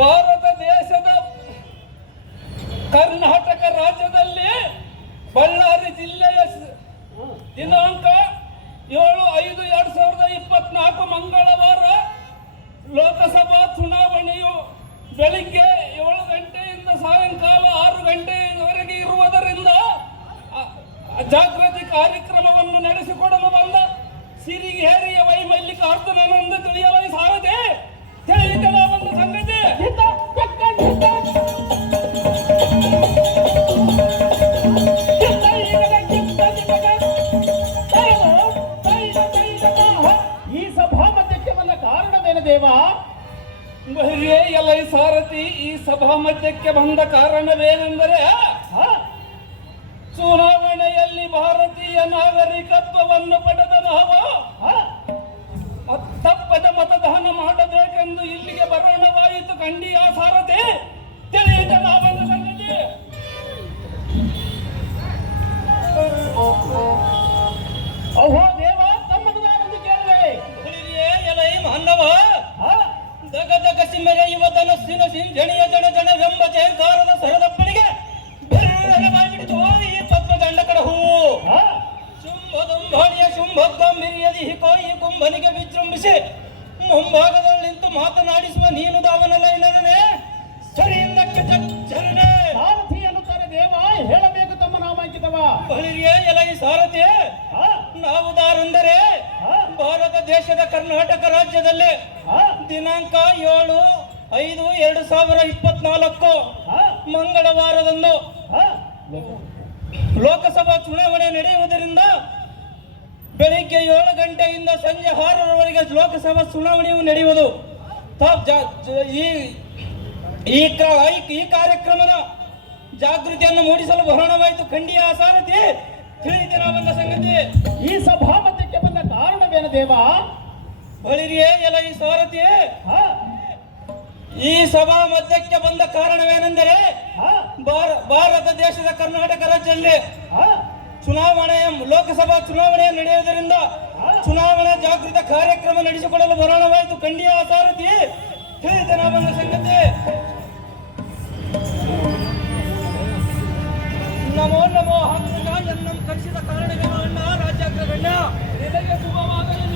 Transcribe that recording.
ಭಾರತ ದೇಶದ ಕರ್ನಾಟಕ ರಾಜ್ಯದಲ್ಲಿ ಬಳ್ಳಾರಿ ಜಿಲ್ಲೆಯ ದಿನಾಂಕ 7/5/2024 ಮಂಗಳವಾರ ಲೋಕಸಭಾ ಚುನಾವಣೆಯು ಬೆಳಿಗ್ಗೆ 7 ಗಂಟೆಯಿಂದ ಸಾಯಂಕಾಲ 6 ಗಂಟೆಯವರೆಗೆ ಇರುವುದರಿಂದ ಜಾಗೃತಿ ಕಾರ್ಯಕ್ರಮವನ್ನು ನಡೆಸಿಕೊಡಲು ಬಂದ ಸಿರಿಗೇರಿಯ ವೈಮಲ್ಲಿಕಾರ್ಜುನನೆಂದು ತಿಳಿಯಲು ಸಾರದೆ ತಿಳಿದ ಒಂದು ಸಂಗತಿ ಈ ಸಭಾ ಮಧ್ಯಕ್ಕೆ ಬಂದ ಕಾರಣವೇನು ದೇವ? ಎಲ್ಲ ಸಾರಥಿ, ಈ ಸಭಾ ಮಧ್ಯಕ್ಕೆ ಬಂದ ಕಾರಣವೇನೆಂದರೆ ಚುನಾವಣೆಯಲ್ಲಿ ಭಾರತೀಯ ನಾಗರಿಕತ್ವವನ್ನು ಪಡೆದ ನಾವು ತಪ್ಪದ ಮತದಾನ ಮಾಡಬೇಕೆಂದು ಇಲ್ಲಿಗೆ ಬರೋಣವಾಯಿತು. ಕಂಡಿಯ ಸಾರಥಿ ತಿಳಿಯಿತ ನಾವೊಂದು ಸಂಗತಿ. ಓಹೋ ದೇವ, ತಮ್ಮದು ನಾನೊಂದು ಕೇಳಿದೆ. ಎಲೈ ಮಾನವ ದಗ ದಗ ಸಿಂಹೆಯುವ ಧನಸ್ಸಿನ ಸಿಂಜಣಿಯ ಜನ ಜನವೆಂಬ ಜಯಕಾರದ ಸರದಪ್ಪನಿಗೆ ಬೆರಳವಾಗಿಡಿತು ಈ ತತ್ವದಂಡ ಕಡಹು ಶುಂಭದಂಬಾಣಿಯ ಶುಂಭಗಂಭೀರ್ಯದಿ ಹಿಕೋಯಿ ಕುಂಭನಿಗೆ ವಿಜೃಂಭಿಸಿ ಮುಂಭಾಗದಲ್ಲಿ ನಿಂತು ಮಾತನಾಡಿಸುವ ನೀನು ದಾವನಲ್ಲೇ ಸರಿಯಿಂದಕ್ಕೆ ಚರಣೆ ಸಾರಥಿ ಅನ್ನುತ್ತಾರೆ ದೇವ, ಹೇಳಬೇಕು ತಮ್ಮ ನಾಮಾಂಕಿತವ. ಬಳಿರಿಯೇ ಎಲೈ ಸಾರಥಿ, ನಾವು ದಾರೆಂದರೆ ಭಾರತ ದೇಶದ ಕರ್ನಾಟಕ ರಾಜ್ಯದಲ್ಲಿ ದಿನಾಂಕ 7/5/2024 ಮಂಗಳವಾರದಂದು ಲೋಕಸಭಾ ಚುನಾವಣೆ ನಡೆಯುವುದರಿಂದ ಬೆಳಿಗ್ಗೆ 7 ಗಂಟೆಯಿಂದ ಸಂಜೆ 6ರವರೆಗೆ ಲೋಕಸಭಾ ಚುನಾವಣೆಯು ನಡೆಯುವುದು. ಈ ಕಾರ್ಯಕ್ರಮದ ಜಾಗೃತಿಯನ್ನು ಮೂಡಿಸಲು ಬರೋಣವಾಯಿತು. ಖಂಡಿಯ ಸಾರಥಿ ತಿಳಿದಿನ ಬಂದ ಸಂಗತಿ. ಈ ಸಭಾ ಮಧ್ಯಕ್ಕೆ ಬಂದ ಕಾರಣವೇನು ದೇವ? ಬಳಿರಿಯೇ ಎಲ್ಲ ಈ ಸಾರಥಿ, ಈ ಸಭಾ ಮಧ್ಯಕ್ಕೆ ಬಂದ ಕಾರಣವೇನೆಂದರೆ ಭಾರತ ದೇಶದ ಕರ್ನಾಟಕ ರಾಜ್ಯದಲ್ಲಿ ಲೋಕಸಭಾ ಚುನಾವಣೆ ನಡೆಯುವುದರಿಂದ ಚುನಾವಣಾ ಜಾಗೃತ ಕಾರ್ಯಕ್ರಮ ನಡೆಸಿಕೊಳ್ಳಲು ಬರೋಣವಾಯಿತು. ಖಂಡಿಯ ಸಾರಥಿ ತಿಳಿದಿನ ಬಂದ ಸಂಗತಿ. ನಮೋ ನಮೋ ಹಾಕುತ್ತ ಎನ್ನಂ ಕರೆಸಿದ ಕಾರಣವೇನು ಅಣ್ಣ ರಾಜ್ಯಾಗ್ರಗಣ್ಯ ನಿನಗೆ ಶುಭವಾಗಲಿ.